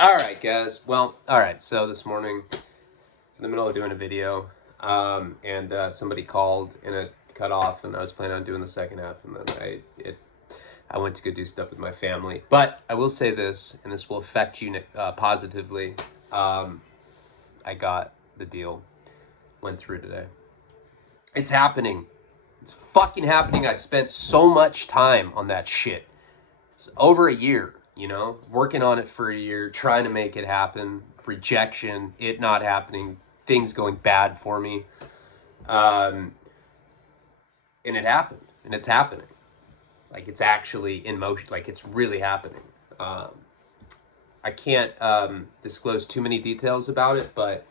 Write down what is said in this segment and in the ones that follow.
All right, guys. Well, all right. So this morning, I was in the middle of doing a video, and somebody called, and it cut off, and I was planning on doing the second half, and then I went to go do stuff with my family. But I will say this, and this will affect you positively. I got the deal, went through today. It's happening. It's fucking happening. I spent so much time on that shit. It's over a year. Working on it for a year, trying to make it happen, rejection, it not happening, things going bad for me. And it happened, and it's happening. Like, it's actually in motion, like, it's really happening. I can't disclose too many details about it, but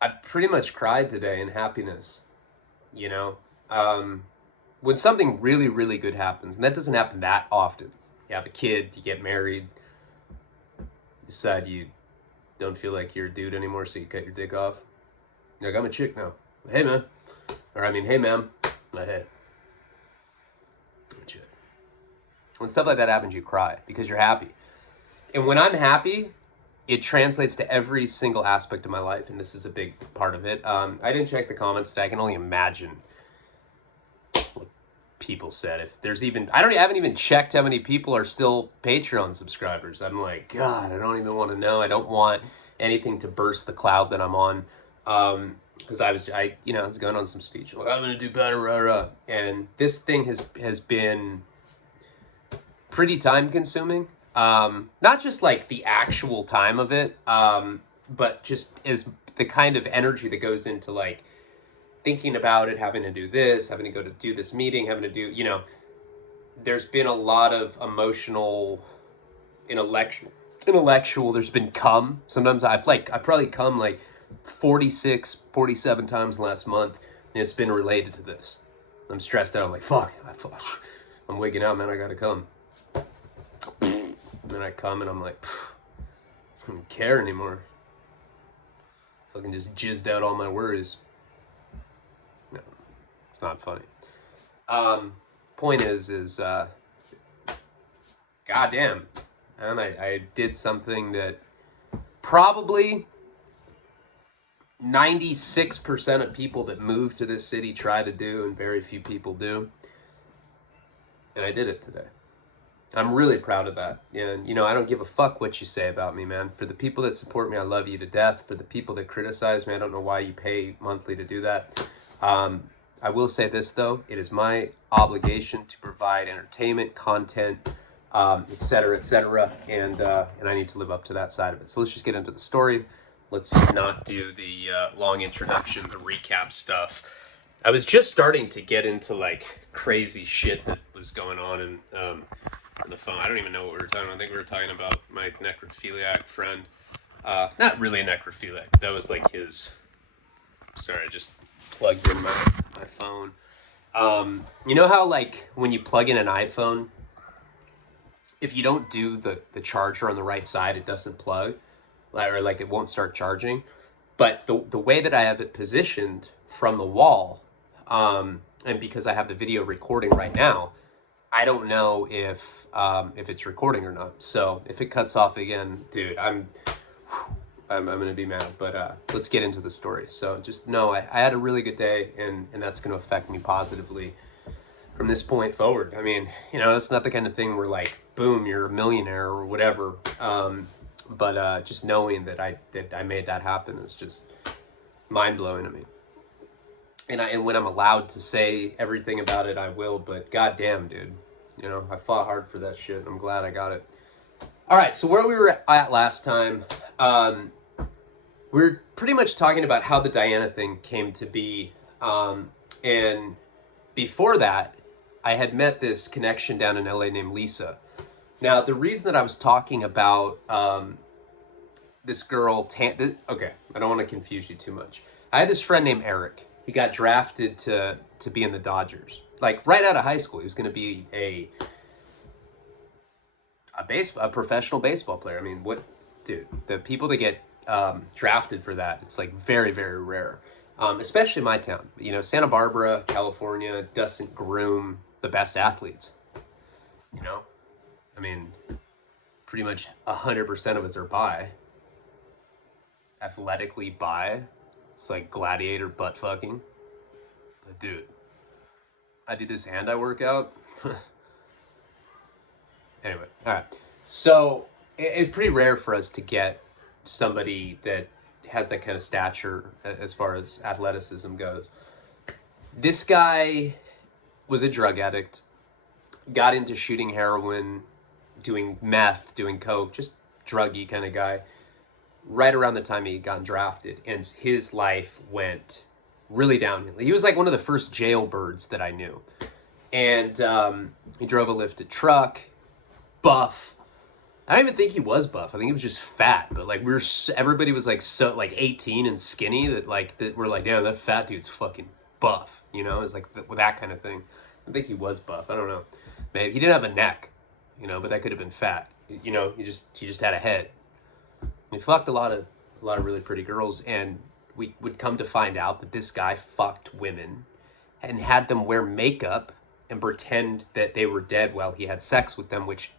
I pretty much cried today in happiness, you know? When something really, really good happens, and that doesn't happen that often. You have a kid, you get married, you decide you don't feel like you're a dude anymore, so you cut your dick off. You're like, I'm a chick now. Hey, man. Or, hey, ma'am. Hey. I'm a chick. When stuff like that happens, you cry because you're happy. And when I'm happy, it translates to every single aspect of my life, and this is a big part of it. I didn't check the comments today. I can only imagine what people said. If there's even, I haven't even checked how many people are still Patreon subscribers. I'm like, God, I don't even want to know. I don't want anything to burst the cloud that I'm on. Because I was going on some speech. Like, I'm going to do better, and this thing has been pretty time consuming. Not just like the actual time of it, but just as the kind of energy that goes into like thinking about it, having to do this, having to go to do this meeting, having to do, there's been a lot of emotional, intellectual, there's been sometimes I've probably come like 46, 47 times last month, and it's been related to this. I'm stressed out. I'm like, fuck, I'm wigging out, man. I gotta come. And then I come and I'm like, I don't care anymore. Fucking just jizzed out all my worries. No, it's not funny. Point is goddamn, and I did something that probably 96% of people that move to this city try to do, and very few people do. And I did it today. I'm really proud of that. And, I don't give a fuck what you say about me, man. For the people that support me, I love you to death. For the people that criticize me, I don't know why you pay monthly to do that. I will say this, though. It is my obligation to provide entertainment, content, et cetera, and I need to live up to that side of it. So let's just get into the story. Let's not do the long introduction, the recap stuff. I was just starting to get into, like, crazy shit that was going on on the phone. I don't even know what we were talking about. I think we were talking about my necrophiliac friend. Not really a necrophiliac. That was like his... Sorry, I just plugged in my phone. You know how, like, when you plug in an iPhone, if you don't do the charger on the right side, it doesn't plug, or like it won't start charging. But the way that I have it positioned from the wall, and because I have the video recording right now, I don't know if it's recording or not. So if it cuts off again, dude, I'm gonna be mad. But let's get into the story. So just know I had a really good day, and that's gonna affect me positively from this point forward. I mean, it's not the kind of thing where like, boom, you're a millionaire or whatever. But just knowing that I made that happen is just mind blowing to me. And when I'm allowed to say everything about it, I will. But goddamn, dude, I fought hard for that shit. I'm glad I got it. All right, so where we were at last time, we were pretty much talking about how the Diana thing came to be. And before that, I had met this connection down in LA named Lisa. Now, the reason that I was talking about this girl, okay, I don't want to confuse you too much. I had this friend named Eric. He got drafted to be in the Dodgers. Like, right out of high school, he was going to be a professional baseball player. I mean, dude, the people that get drafted for that, it's like very, very rare. Especially my town. Santa Barbara, California doesn't groom the best athletes. I mean, pretty much 100% of us are bi. Athletically bi. It's like gladiator butt fucking. But dude, I do this and I work out. Anyway, all right. So it's pretty rare for us to get somebody that has that kind of stature as far as athleticism goes. This guy was a drug addict, got into shooting heroin, doing meth, doing coke, just druggy kind of guy. Right around the time he had gotten drafted, and his life went really downhill. He was like one of the first jailbirds that I knew. And he drove a lifted truck, buff. I don't even think he was buff. I think he was just fat. But like everybody was like so like 18 and skinny that we're like, damn, that fat dude's fucking buff. You know, it's like that kind of thing. I think he was buff. I don't know. Maybe he didn't have a neck, you know, but that could have been fat. You know, he just had a head. He fucked a lot of really pretty girls, and we would come to find out that this guy fucked women and had them wear makeup and pretend that they were dead while he had sex with them, which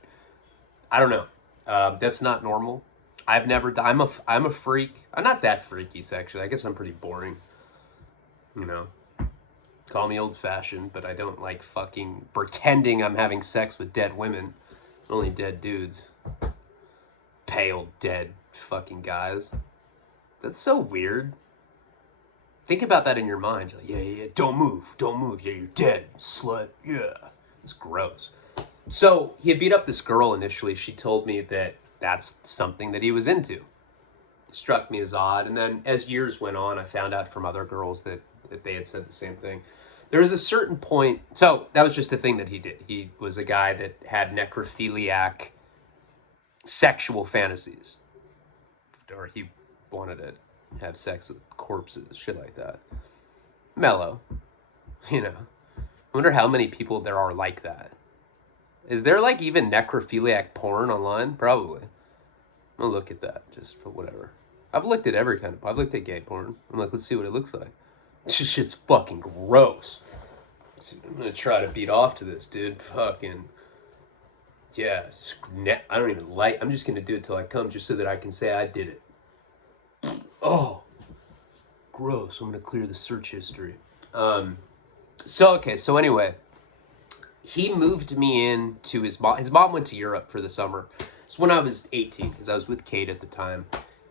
I don't know. That's not normal. I've never done. I'm a freak. I'm not that freaky sexually. I guess I'm pretty boring. You know, call me old fashioned, but I don't like fucking pretending I'm having sex with dead women. Only dead dudes. Pale dead fucking guys. That's so weird. Think about that in your mind. You're like, yeah, don't move, yeah, you're dead, slut, yeah. It's gross. So he had beat up this girl initially. She told me that that's something that he was into. It struck me as odd, and then as years went on, I found out from other girls that they had said the same thing. There was a certain point, so that was just a thing that he did. He was a guy that had necrophiliac sexual fantasies, or he wanted to have sex with corpses, shit like that. Mellow, you know. I wonder how many people there are like that. Is there like even necrophiliac porn online? Probably. I'll look at that just for whatever. I've looked at every kind of. I've looked at gay porn. I'm like, let's see what it looks like. This shit's fucking gross. I'm gonna try to beat off to this, dude. Fucking. Yeah, I don't even like. I'm just gonna do it till I come, just so that I can say I did it. Oh, gross. I'm gonna clear the search history. So anyway, he moved me in to his mom. His mom went to Europe for the summer. It's when I was 18, because I was with Kate at the time,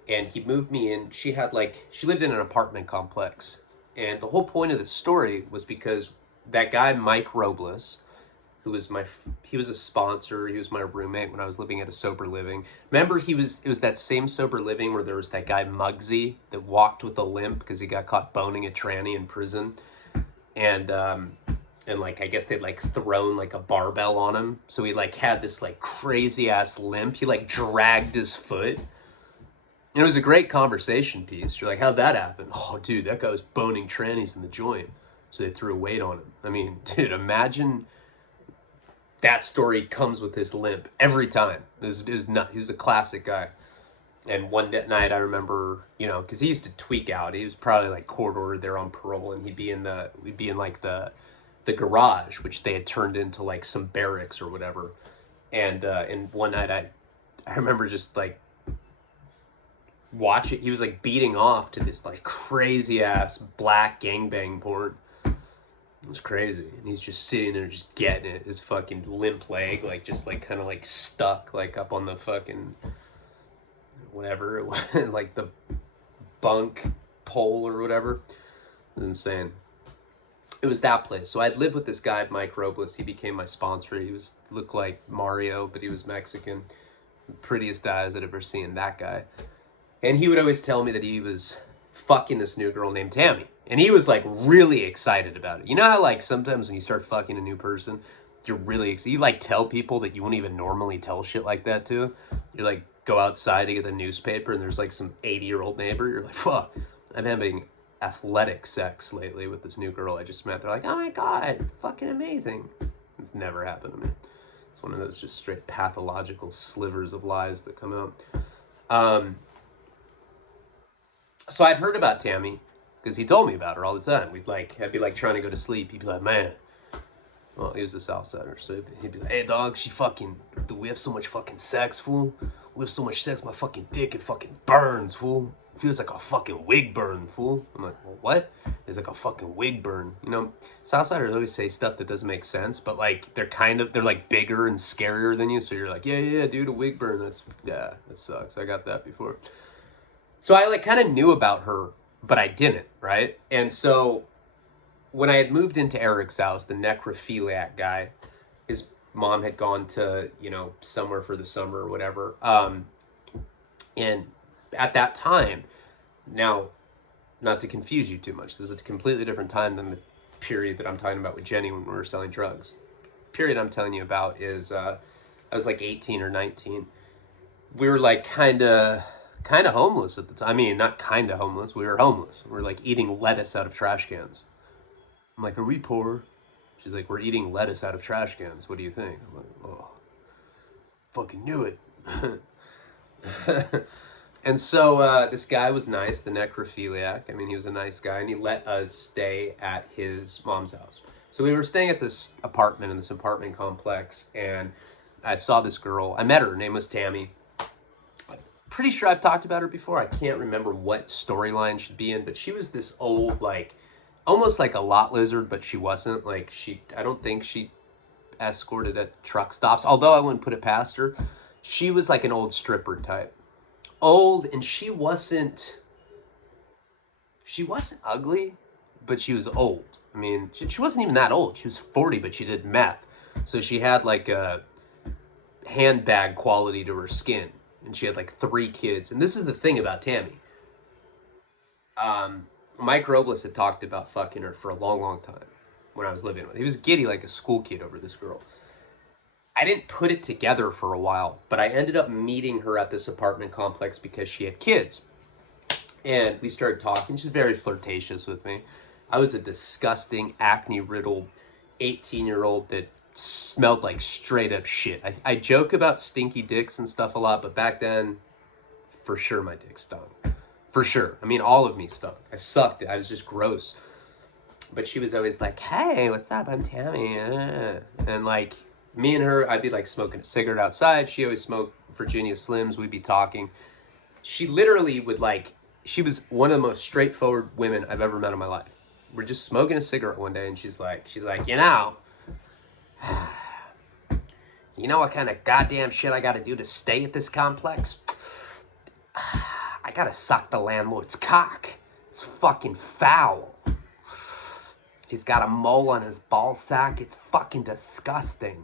and he moved me in. She lived in an apartment complex, and the whole point of the story was because that guy Mike Robles, he was a sponsor. He was my roommate when I was living at a sober living. Remember, it was that same sober living where there was that guy Muggsy that walked with a limp because he got caught boning a tranny in prison. And like, I guess they'd like thrown like a barbell on him. So he like had this like crazy ass limp. He like dragged his foot. And it was a great conversation piece. You're like, how'd that happen? Oh, dude, that guy was boning trannies in the joint. So they threw a weight on him. I mean, dude, imagine that story comes with his limp every time. It was nuts. He was a classic guy. And one night I remember, you know, because he used to tweak out. He was probably like court ordered there on parole, and we'd be in like the garage, which they had turned into like some barracks or whatever. And one night I remember just like watching. He was like beating off to this like crazy ass black gangbang porn. It was crazy. And he's just sitting there just getting it. His fucking limp leg, like just like kind of like stuck like up on the fucking whatever it was, like the bunk pole or whatever. It was insane. It was that place. So I'd lived with this guy, Mike Robles. He became my sponsor. He looked like Mario, but he was Mexican. The prettiest eyes I'd ever seen, that guy. And he would always tell me that he was fucking this new girl named Tammy. And he was like really excited about it. You know how like sometimes when you start fucking a new person, you're really excited. You like tell people that you wouldn't even normally tell shit like that to. You're like, go outside to get the newspaper and there's like some 80-year-old neighbor. You're like, fuck, I'm having athletic sex lately with this new girl I just met. They're like, oh my God, it's fucking amazing. It's never happened to me. It's one of those just straight pathological slivers of lies that come out. So I'd heard about Tammy because he told me about her all the time. I'd be like trying to go to sleep. He'd be like, man, Well, he was a Southsider, so he'd be like, hey, dog, we have so much fucking sex, fool. We have so much sex, my fucking dick, it fucking burns, fool. It feels like a fucking wig burn, fool. I'm like, well, what? It's like a fucking wig burn. You know, Southsiders always say stuff that doesn't make sense, but like, they're like bigger and scarier than you, so you're like, yeah, dude, a wig burn, that sucks. I got that before. So I like kind of knew about her, but I didn't, right? And so when I had moved into Eric's house, the necrophiliac guy, his mom had gone to, somewhere for the summer or whatever. And at that time, now, not to confuse you too much, this is a completely different time than the period that I'm talking about with Jenny when we were selling drugs. The period I'm telling you about is, I was like 18 or 19. We were like kind of homeless at the time. I mean, not kind of homeless. We were homeless. We were like eating lettuce out of trash cans. I'm like, are we poor? She's like, we're eating lettuce out of trash cans. What do you think? I'm like, oh, fucking knew it. And so this guy was nice, the necrophiliac. I mean, he was a nice guy, and he let us stay at his mom's house. So we were staying at this apartment in this apartment complex, and I saw this girl. I met her. Her name was Tammy. Pretty sure I've talked about her before. I can't remember what storyline she'd be in, but she was this old, like, almost like a lot lizard, but she wasn't. Like, I don't think she escorted at truck stops, although I wouldn't put it past her. She was like an old stripper type. Old, and she wasn't ugly, but she was old. I mean, she wasn't even that old. She was 40, but she did meth. So she had like a handbag quality to her skin. And she had like 3 kids. And this is the thing about Tammy. Mike Robles had talked about fucking her for a long time when I was living with her. He was giddy like a school kid over this girl. I didn't put it together for a while, but I ended up meeting her at this apartment complex because she had kids. And we started talking. She's very flirtatious with me. I was a disgusting, acne-riddled 18-year-old that smelled like straight up shit. I joke about stinky dicks and stuff a lot, but back then, for sure my dick stunk. For sure. I mean, all of me stunk. I sucked. I was just gross. But she was always like, hey, what's up? I'm Tammy. And like, me and her, I'd be like smoking a cigarette outside. She always smoked Virginia Slims. We'd be talking. She literally would like, she was one of the most straightforward women I've ever met in my life. We're just smoking a cigarette one day, and she's like, you know what kind of goddamn shit I got to do to stay at this complex? I got to suck the landlord's cock. It's fucking foul. He's got a mole on his ball sack. It's fucking disgusting.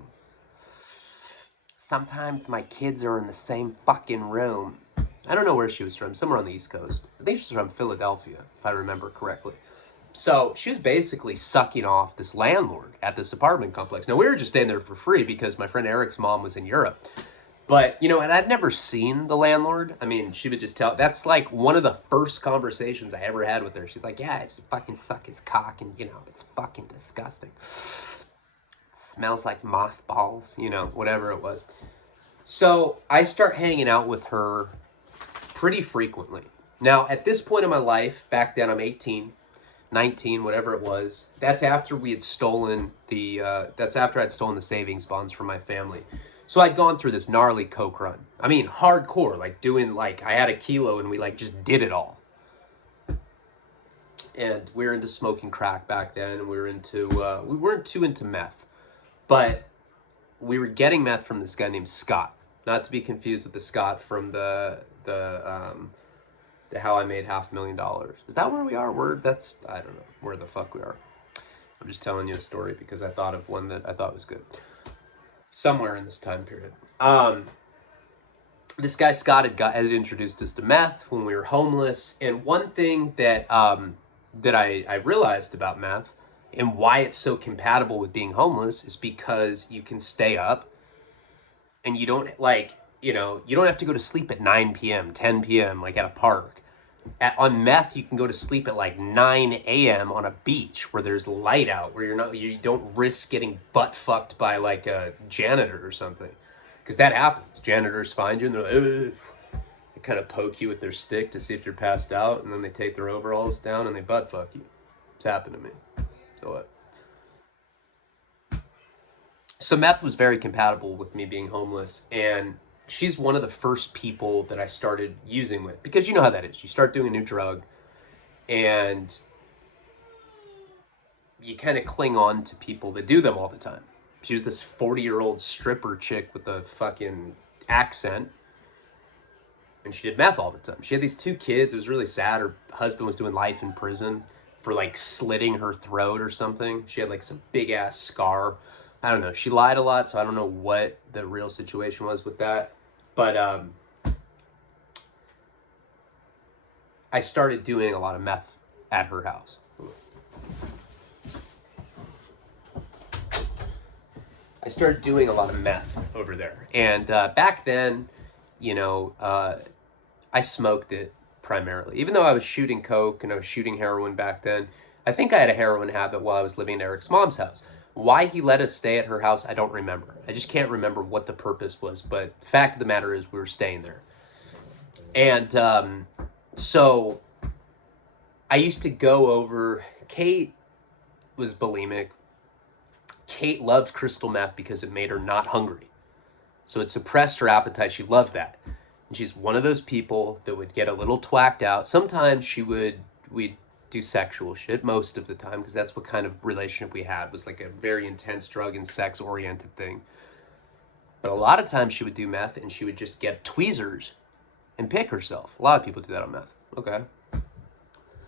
Sometimes my kids are in the same fucking room. I don't know where she was from. Somewhere on the East Coast. I think she's from Philadelphia, if I remember correctly. So she was basically sucking off this landlord at this apartment complex. Now, we were just staying there for free because my friend Eric's mom was in Europe. But, and I'd never seen the landlord. I mean, she would just tell. That's like one of the first conversations I ever had with her. She's like, yeah, I just fucking suck his cock, and, it's fucking disgusting. It smells like mothballs, whatever it was. So I start hanging out with her pretty frequently. Now, at this point in my life, back then I'm 18, 19, whatever it was. That's after we had stolen that's after I'd stolen the savings bonds from my family. So I'd gone through this gnarly coke run. I mean, hardcore, like doing like, I had a kilo and we like just did it all. And we were into smoking crack back then, and we weren't too into meth. But we were getting meth from this guy named Scott. Not to be confused with the Scott from the How I Made $500,000. Is that where we are? I don't know where the fuck we are. I'm just telling you a story because I thought of one that I thought was good. Somewhere in this time period. This guy Scott had introduced us to meth when we were homeless. And one thing that I realized about meth and why it's so compatible with being homeless is because you can stay up and you don't you don't have to go to sleep at 9 p.m., 10 p.m. like at a park. On meth, you can go to sleep at like 9 a.m. on a beach where there's light out, where you don't risk getting butt fucked by like a janitor or something. Because that happens. Janitors find you and they're like, ugh. They kind of poke you with their stick to see if you're passed out, and then they take their overalls down and they butt fuck you. It's happened to me. So what? So meth was very compatible with me being homeless, and she's one of the first people that I started using with, because you know how that is. You start doing a new drug, and you kind of cling on to people that do them all the time. She was this 40-year-old stripper chick with a fucking accent, and she did meth all the time. She had these 2 kids. It was really sad. Her husband was doing life in prison for like slitting her throat or something. She had like some big ass scar. I don't know. She lied a lot, so I don't know what the real situation was with that. But I started doing a lot of meth at her house. I started doing a lot of meth over there. And back then, you know, I smoked it primarily. Even though I was shooting coke and I was shooting heroin back then, I think I had a heroin habit while I was living at Eric's mom's house. Why he let us stay at her house, I don't remember. I just can't remember what the purpose was. But fact of the matter is we were staying there. And so I used to go over. Kate was bulimic. Kate loved crystal meth because it made her not hungry. So it suppressed her appetite. She loved that. And she's one of those people that would get a little twacked out. Sometimes we'd do sexual shit, most of the time, because that's what kind of relationship we had, was like a very intense drug and sex oriented thing. But a lot of times she would do meth and she would just get tweezers and pick herself. A lot of people do that on meth. Okay.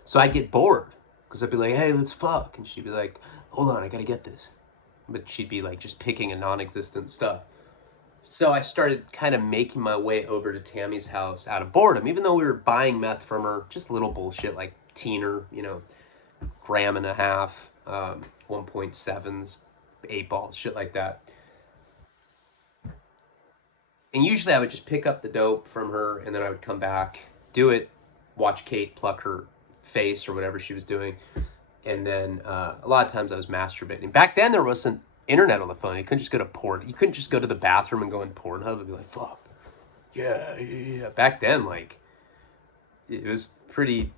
So I'd get bored because I'd be like, hey, let's fuck. And she'd be like, hold on, I gotta get this. But she'd be like just picking a non-existent stuff. So I started kind of making my way over to Tammy's house out of boredom, even though we were buying meth from her, just little bullshit like teener, you know, 1.5 grams, 1.7s, 8 balls, shit like that. And usually I would just pick up the dope from her and then I would come back, do it, watch Kate pluck her face or whatever she was doing. And then a lot of times I was masturbating. Back then there wasn't internet on the phone. You couldn't just go to porn. You couldn't just go to the bathroom and go in Pornhub and be like, fuck. Yeah. Back then, like, it was pretty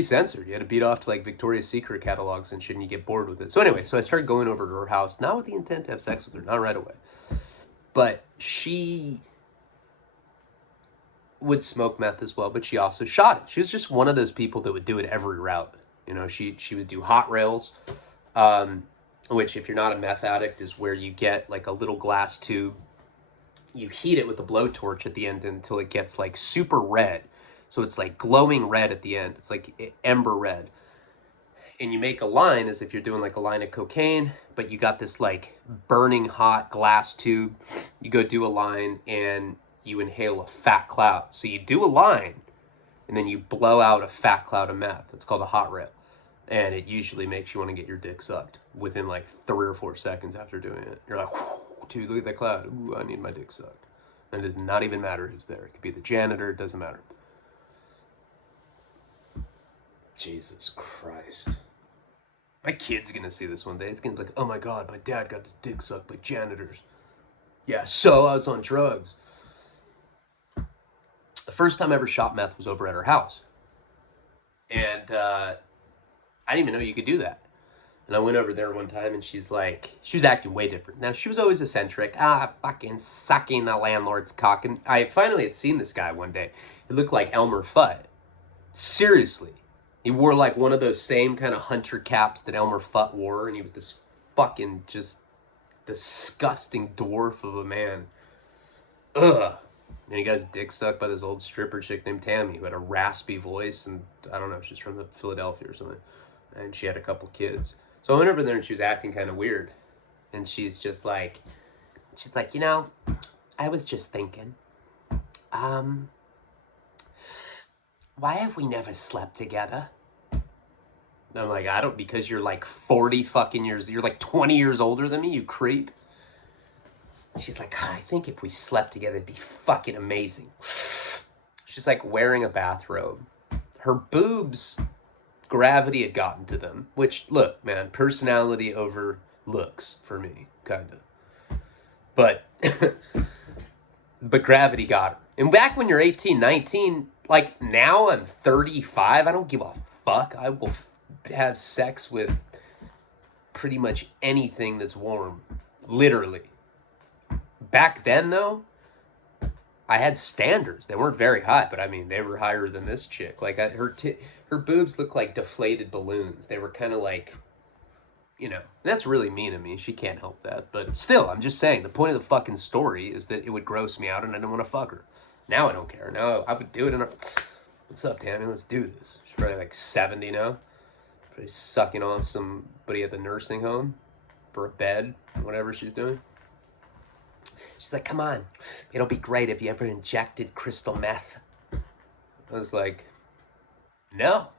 censored. You had to beat off to like Victoria's Secret catalogs and shit and you get bored with it. So anyway, so I started going over to her house, not with the intent to have sex with her, not right away. But she would smoke meth as well, but she also shot it. She was just one of those people that would do it every route. You know, she would do hot rails, which if you're not a meth addict is where you get like a little glass tube. You heat it with a blowtorch at the end until it gets like super red. So it's like glowing red at the end. It's like ember red. And you make a line as if you're doing like a line of cocaine, but you got this like burning hot glass tube. You go do a line and you inhale a fat cloud. So you do a line and then you blow out a fat cloud of meth. It's called a hot rail. And it usually makes you want to get your dick sucked within like 3 or 4 seconds after doing it. You're like, dude, look at that cloud. Ooh, I need my dick sucked. And it does not even matter who's there. It could be the janitor. It doesn't matter. Jesus Christ. My kid's going to see this one day. It's going to be like, oh my God, my dad got his dick sucked by janitors. Yeah, so I was on drugs. The first time I ever shot meth was over at her house. And I didn't even know you could do that. And I went over there one time and she's like, she was acting way different. Now, she was always eccentric. Fucking sucking the landlord's cock. And I finally had seen this guy one day. He looked like Elmer Fudd. Seriously. He wore like one of those same kind of hunter caps that Elmer Fudd wore. And he was this fucking just disgusting dwarf of a man. Ugh. And he got his dick sucked by this old stripper chick named Tammy who had a raspy voice. And I don't know, she's from Philadelphia or something. And she had a couple kids. So I went over there and she was acting kind of weird. And she's like, you know, I was just thinking, why have we never slept together? And I'm like, I don't, because you're like 40 fucking years, you're like 20 years older than me, you creep. She's like, I think if we slept together, it'd be fucking amazing. She's like wearing a bathrobe. Her boobs, gravity had gotten to them. Which, look, man, personality over looks for me, kind of. But, but gravity got her. And back when you're 18, 19, like now I'm 35, I don't give a fuck. I will have sex with pretty much anything that's warm. Literally. Back then, though, I had standards. They weren't very high, but I mean, they were higher than this chick. Like, her boobs looked like deflated balloons. They were kind of like, you know, that's really mean of me. She can't help that. But still, I'm just saying, the point of the fucking story is that it would gross me out and I didn't want to fuck her. Now I don't care. Now I would do it. What's up, Tammy? Let's do this. She's probably like 70 now. Probably sucking off somebody at the nursing home for a bed, whatever she's doing. She's like, come on. It'll be great if you ever injected crystal meth. I was like, no.